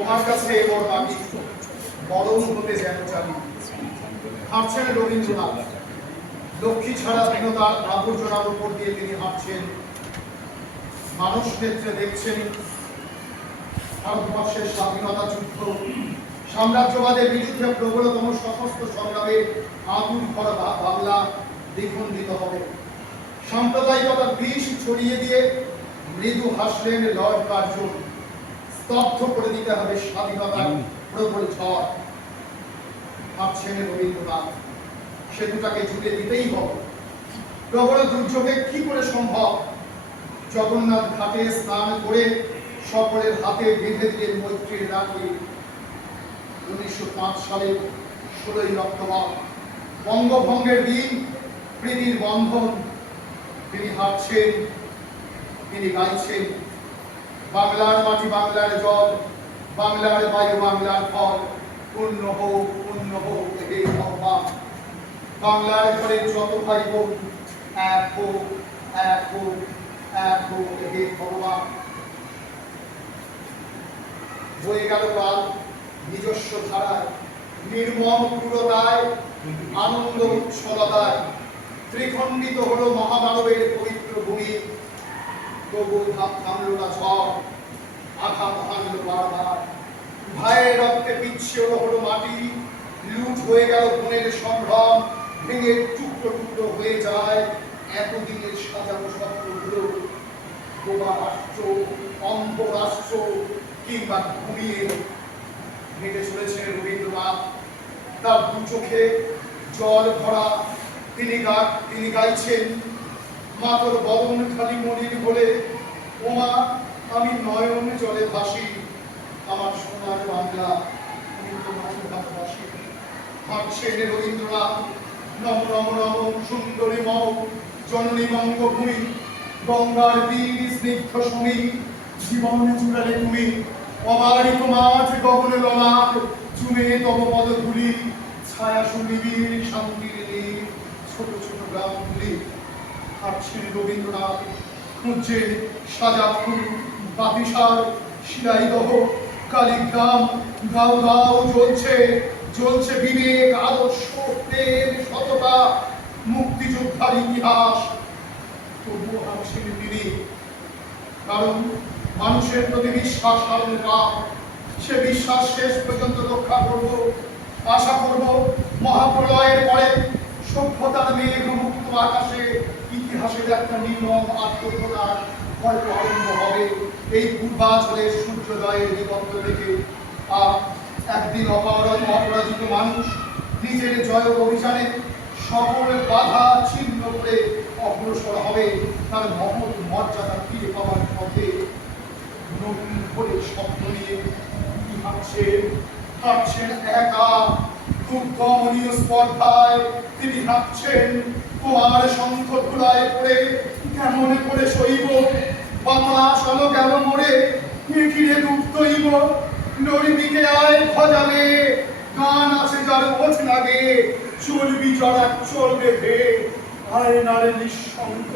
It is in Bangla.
তোমার কাছে এবার আমি বরণ হতে যেন জানি। হাঁটছেন রবীন্দ্রনাথ। লক্ষ্মী ছাড়া দীনতার আবর্জনার উপর দিয়ে তিনি হাঁটছেন। মানুষ নেত্রে দেখছেন ভারতবর্ষের স্বাধীনতা যুদ্ধ, সাম্রাজ্যবাদের বিরুদ্ধে প্রবলতম সশস্ত্র সংগ্রামে আগুন ভরা বাংলা দ্বিখণ্ডিত হবে। সাম্প্রদায়িকতার বিষ ছড়িয়ে দিয়ে মৃদু হাসলেন লর্ড কার্জন। স্তব্ধ করে দিতে হবে স্বাধীনতার প্রবল ঝড়। ভাবছেন রবীন্দ্রনাথ, সেতুটাকে জুড়ে দিতেই হবে। প্রবল দুর্যোগে কি করে সম্ভব? জগন্নাথ ঘাটে স্নান করে সকলের হাতে বেঁধে দিলেন মৈত্রীর রাখি। 1905 সালের 16ই অক্টোবর, বঙ্গভঙ্গের দিন, প্রীতির বন্ধন। তিনি হাঁটছেন, তিনি গাইছেন, বাংলার মাটি বাংলার জল, বাংলার বায়ু বাংলার ফল, পূর্ণ হোক হে ভগবান। বাংলার ঘরে যত ভাই বোন, এক হোক হে ভগবান। বয়ে গেল কাল নিজস্ব ধারায়, নির্মম ক্রূরতায়, আনন্দ উচ্ছলতায়। ত্রিখণ্ডিত হলো মহামানবের পবিত্র ভূমি। তবু থামল না ঝড়, আঘাত হানল বারবার। ভাইয়ের রক্তে পিচ্ছিল হলো মাটি, লুট হয়ে গেল বোনের সম্ভ্রম। ভেঙে টুকরো টুকরো হয়ে যায় এতদিনের সাজানো স্বপ্নগুলো। বোবা রাষ্ট্র, অন্ধ রাষ্ট্র, কিংবা ঘুমিয়ে হেঁটে চলেছেন রবীন্দ্রনাথ। তার দু চোখে জল ভরা। তিনি গাইছেন, মাতর বদন খালি মনির বলে, ওমা আমি নয়ন জলে ভাসি, আমার সোনার বাংলা আমি তোমার ভালোবাসি। হাঁটছেন রবীন্দ্রনাথ, নম নম নম সুন্দরী মম জননী বঙ্গভূমি, গঙ্গার তীর স্নিগ্ধ সমী, জীবনে জুড়ালে তুমি। অবারিত মাঠ গগন ললাট, চুমে তব পদধূলি, ছায়া সুনিবিড় শান্তির নীল, ছোট ছোট গ্রামগুলি। হাঁটছেন রবীন্দ্রনাথ, খুঁজছেন সাজাপুর, বাতিসার, শিলাইদহ, কালীগ্রাম। গাও গাও জ্বলছে বিবেক, আদর্শ, প্রেম, সততা, মুক্তিযোদ্ধার ইতিহাস। তবুও হাঁটছেন তিনি, কারণ মানুষের প্রতি বিশ্বাস হারানো পাপ। সে বিশ্বাস শেষ পর্যন্ত রক্ষা করব। আশা করব মহাপ্রলয়ের পরে সভ্যতার মেঘ মুক্ত আকাশে ইতিহাসের একটা নির্মম আত্মপ্রকাশ গল্প আরম্ভ হবে এই পূর্বাচলের সূর্যোদয়ের দিগন্ত থেকে। আর একদিন অপরাজিত মানুষ নিজের জয় অভিযানে সকল বাধা ছিন্ন করে অগ্রসর হবে তার মহৎ মর্যাদা ফিরে পাওয়ার পথে। নতুন করে স্বপ্ন নিয়ে হাঁটছেন একা, খুব কমনীয় স্পর্ধায় তিনি হাঁটছেন। তোমার শঙ্খ ধুলায় পড়ে কেমন করে সইব, বাতাস আলো গেল মোড়ে ঘিরে ডুব তৈব। নড়িদিকে আয় ভজাবে, গান আছে যার ওঠ লাগে, চলবি জড়া চলবে ভে, আয় নারে নিঃসঙ্গ